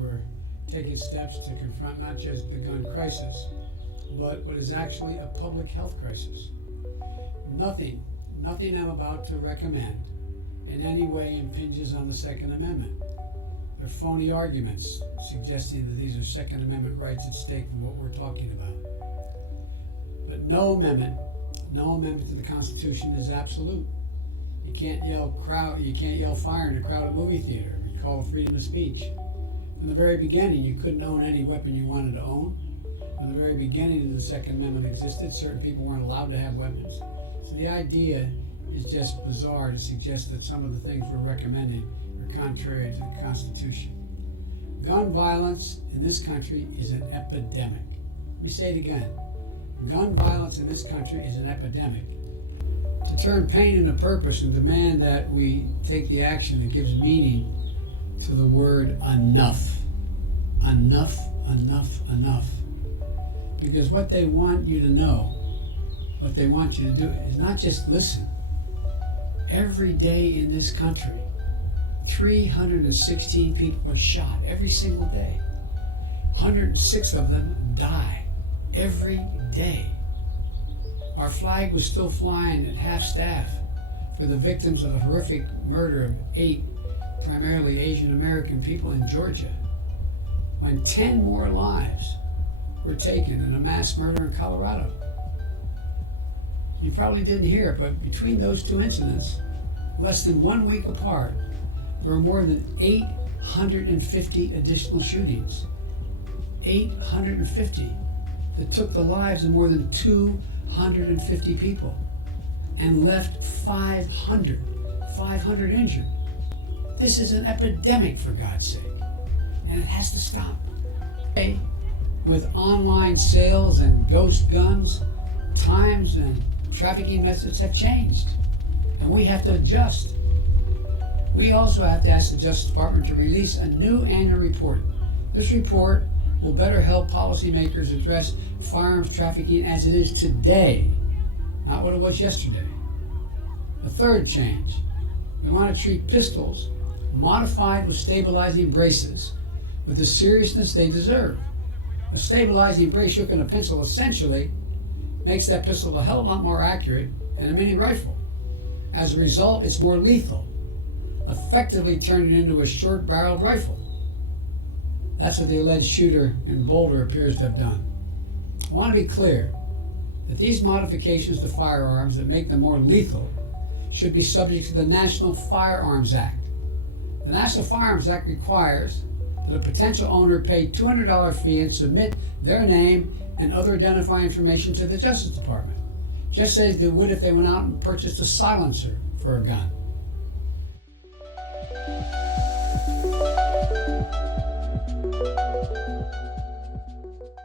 we're taking steps to confront not just the gun crisis, but what is actually a public health crisis. Nothing I'm about to recommend in any way impinges on the Second Amendment. They're phony arguments suggesting that these are Second Amendment rights at stake from what we're talking about. But no amendment to the Constitution is absolute. You can't yell fire in a crowded movie theater. We call it freedom of speech. From the very beginning, you couldn't own any weapon you wanted to own. From the very beginning the Second Amendment existed, certain people weren't allowed to have weapons. So the idea is just bizarre to suggest that some of the things we're recommending are contrary to the Constitution. Gun violence in this country is an epidemic. Let me say it again. Gun violence in this country is an epidemic. To turn pain into purpose and demand that we take the action that gives meaning to the word enough. Enough, enough, enough. Because what they want you to know, what they want you to do is not just listen. Every day in this country, 316 people are shot every single day. 106 of them die every day. Our flag was still flying at half staff for the victims of the horrific murder of 8 primarily Asian American people in Georgia, when 10 more lives were taken in a mass murder in Colorado. You probably didn't hear it, but between those two incidents, less than 1 week apart, there were more than 850 additional shootings. 850 that took the lives of more than 250 people and left 500 injured. This is an epidemic, for God's sake, and it has to stop. Today, with online sales and ghost guns, times and trafficking methods have changed, and we have to adjust. We also have to ask the Justice Department to release a new annual report. This report will better help policymakers address firearms trafficking as it is today, not what it was yesterday. The third change, we want to treat pistols modified with stabilizing braces with the seriousness they deserve. A stabilizing brace shook in a pencil essentially makes that pistol a hell of a lot more accurate than a mini rifle. As a result, it's more lethal, effectively turning it into a short-barreled rifle. That's what the alleged shooter in Boulder appears to have done. I want to be clear that these modifications to firearms that make them more lethal should be subject to the National Firearms Act. The National Firearms Act requires that a potential owner pay a $200 fee and submit their name and other identifying information to the Justice Department, just as they would if they went out and purchased a silencer for a gun.